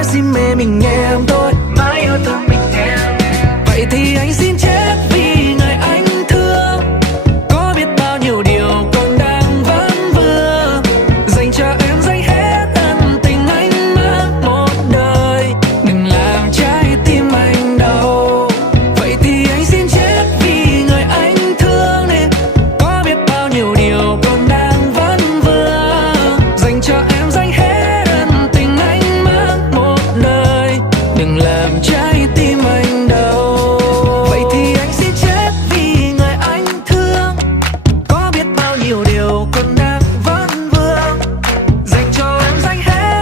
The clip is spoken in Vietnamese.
mãi si mê mình em thôi, mãi yêu thương mình em. Vậy thì anh